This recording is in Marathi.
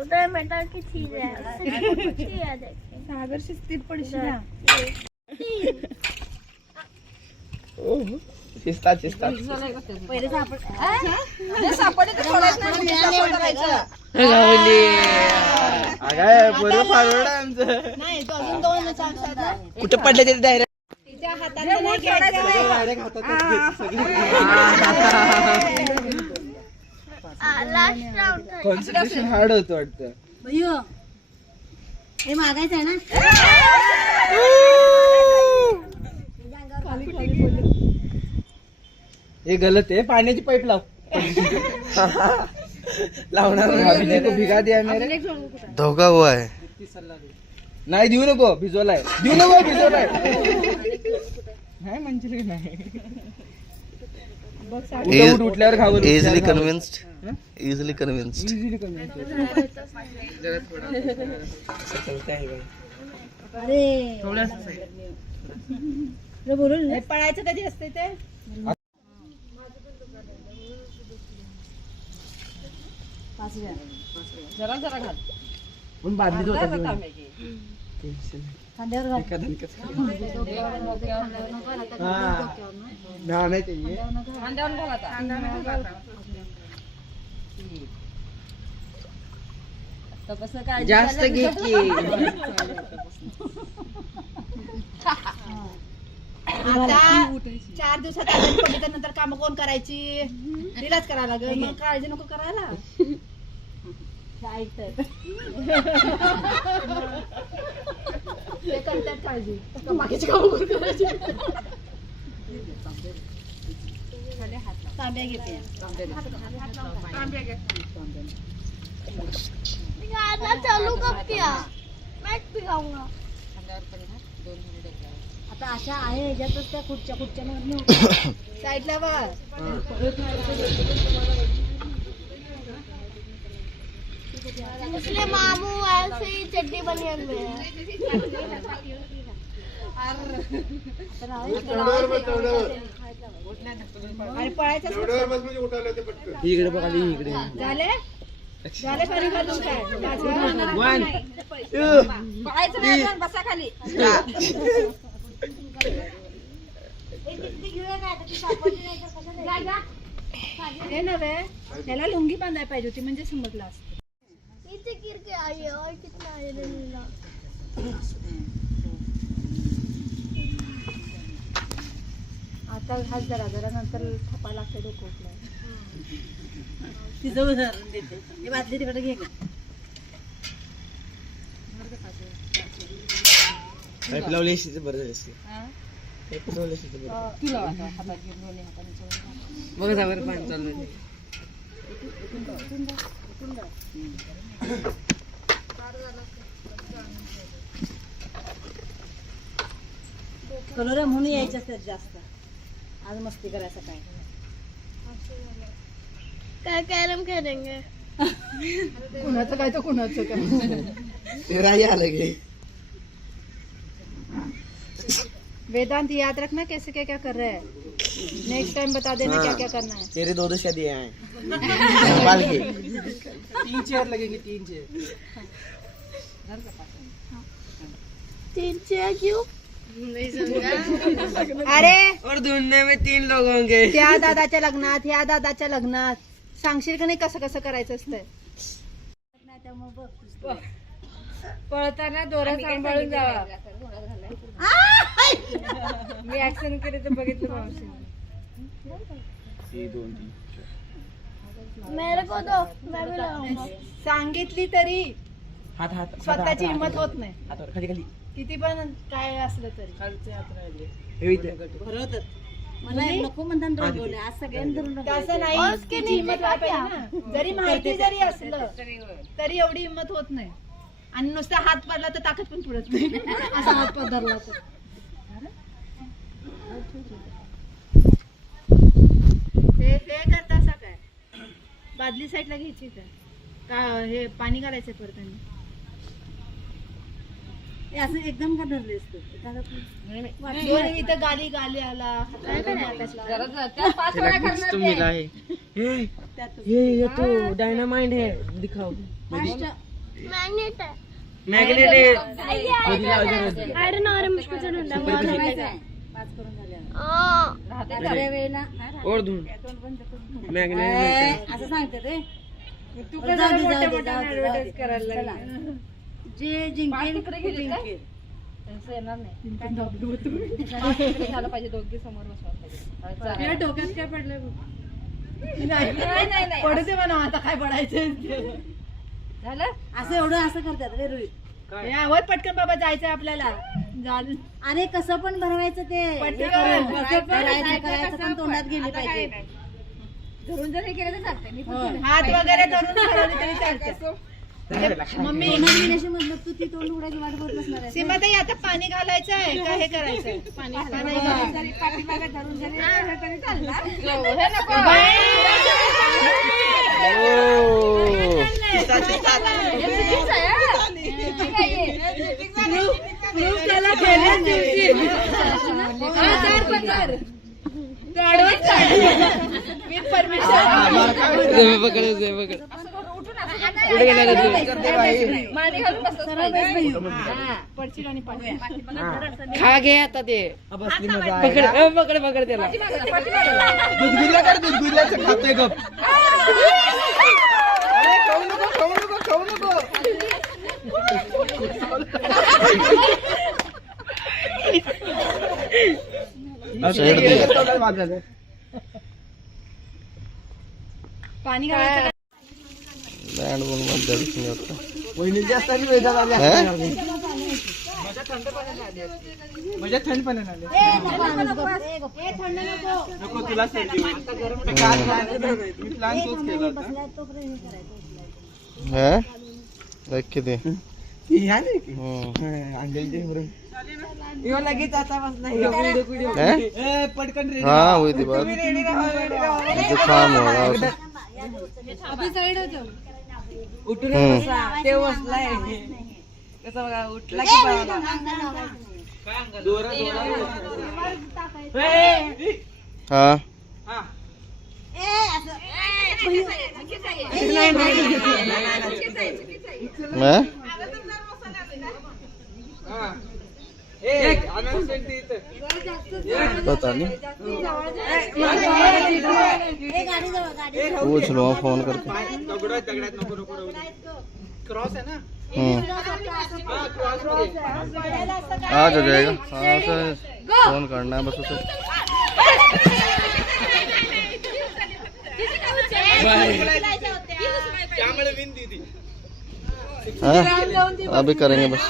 उधर मेटल की चीज है, सागर शिस्तीत पडशील ना. शिस्तात शिस्तात पहिले सापडले तर सोडायचं नाही, सापड करायचं. अगं बरं फॉरवर्ड आहे आमचं. नाही तो अजून 2 चान्स आहेत ना. कुठं पडले तरी डायरेक्ट तिच्या हाताने नाही घ्यायचं. लास्ट राउंड कॉन्सन्ट्रेशन हार्ड होतं वाटतं. भैया हे मागायचं आहे ना. हे गलत आहे. पाण्याची पाईप लाव. लावणार नाही. भिगा द्या मेरे. धोका हुआ है. नाही देऊ नको. भिजवलाय. देऊ नको. भिजवलाय नाही म्हणजे नाही. उठल्यावर खावं. इजिली कन्विन्स्ड. इजिली कन्विन्स्ड. अरे बोलून पळायचं कधी असते ते. जरा जरा घाल. पण बादलीत होता खांद्यावर घाल. नाही ते खांद्यावर घाल आता. कसं काय जास्त घे की. आता 4 दिवसात आजारी पडली तर नंतर काम कोण करायची. तिलाच करायला लागेल. मग काळजी नको करायला. ते करतात काळजी. बाकीची कामं कोण करायची. तांब्या घेते. गाना चालू कब किया? मैं पिलाऊंगा. आता अशा आहे ह्याच्यातच त्या खुर्च्या साईडला बघ. इसलिए मामू ऐसे ही चड्डी बनियान में है. आणि पळायचं इकडे बघा. इकडे झाले पाणी घालून काय. वन पळायचं नाही. बसा खाली. हे नव्हे ह्याला लुंगी बांधायला पाहिजे होती म्हणजे समजलं असतं. नीचे गिर के आई है और कितना है नीला. आता हात जरा नंतर थपा लागते. डोकं उठलं. तिचं उदाहरण देते. हे बादली तिकडे घे. पाईप लावली असती बरं झालं असतं. पाईप लावली असती बरं. तुला हातात घेऊन दोन्ही हाताने बघा जावर पाणी चालू आहे. कलोरा म्हणून यायचं असतात जास्त. आज मस्ती करायचं काय. क्या कैरम खेलेंगे. कुणाचं काय तर कुणाचं काय. तेरा ही अलग है. वेदांत याद रखना कैसे क्या क्या कर रहे हैं. नेक्स्ट टाइम बता देना क्या क्या करना है. तेरे 2 शादी हैं. संभाल के. 3 चेयर लगेंगे. 3 चेयर. 3 चेयर क्यों? अरे और ढूंढने में 3 लोग होंगे. त्या दादाच्या लग्नात ह्या दादाच्या लग्नात सांगशील का नाही कसं कसं करायचं असतं. पळताना दोरा सांभाळून जावा. मी ऍक्शन केले तर बघितलं मावशी. मेरे को दो, मैं भी लगाऊंगा. सांगितली तरी हात स्वतःची हिंमत होत नाही. हातावर खाली खाली. किती पण काय असलं तरी खालचे हात राहिले. भरवतात. मला नको म्हणतात आज सगळ्यांना तसं नाही. तिची हिंमत व्हायला पाहिजे ना. जरी माहिती जरी असलं तरी एवढी हिंमत होत नाही. आणि नुसता हात पडला तर ताकद पण पुरत नाही. असा हात पदरला तर हे करता असं काय. बादली साईडला घ्यायची का हे पाणी घालायचं परताने. असं एकदम का धरले असतो. इथं गाली आला. मिला है. ये तो डायनामाइट है, दिखाओ. मैग्नेट है मैग्नेट है. आयरन और मुझको चढ़ूंगा और दूर मैग्नेट. असं सांगते ते तू कसं ऍडव्हर्टाईज करायला लागला. जे जिंकेल ते जिंकेल. तुझ्या डोक्यात काय पडलं नाही पडू दे म्हणा आता काय पडायचं झालं असं एवढं असं करतात रे रोहित. यावर पटकन बाबा जायचंय आपल्याला. अरे कसं पण भरवायचं ते करायचं पण तोंडात गेली पाहिजे. धरून जर हे केलं तर चालतंय. हात वगैरे धरून ठरवली तरी चालते. मम्मी मधलं तू ती तोंड उडायची वाट बघत बसणार आहे. सीमाताई आता पाणी घालायचं आहे का हे करायचं आहे. पाणी खा घे आता ते. पकड त्याला. दूधगुल्ला कर, दूधगुल्ल्याचं खातोय गप. अरे खाऊ नको. पाणी घालायचं. बँड बोल मध्ये दिसून येतं. वहिनी जास्त वेळा झाली. म्हणजे थंड पाण्याने आले. नको तुला सर्दी होईल. मी प्लॅन तोच केला होता. किती लगेच आता पटकन रेडी. हा हुई थी बात. जुकाम हो रहा है. उठून बसा. ते बसलाय कसं बघा उठला की पळाला. हाँ मैं एक announcement इथं. पता नहीं पूछ लो फोन करके. दगडात नको. क्रॉस है ना. आज हो जाएगा. हाँ उसे फोन करना है बस उसे. हाँ अभी करेंगे बस.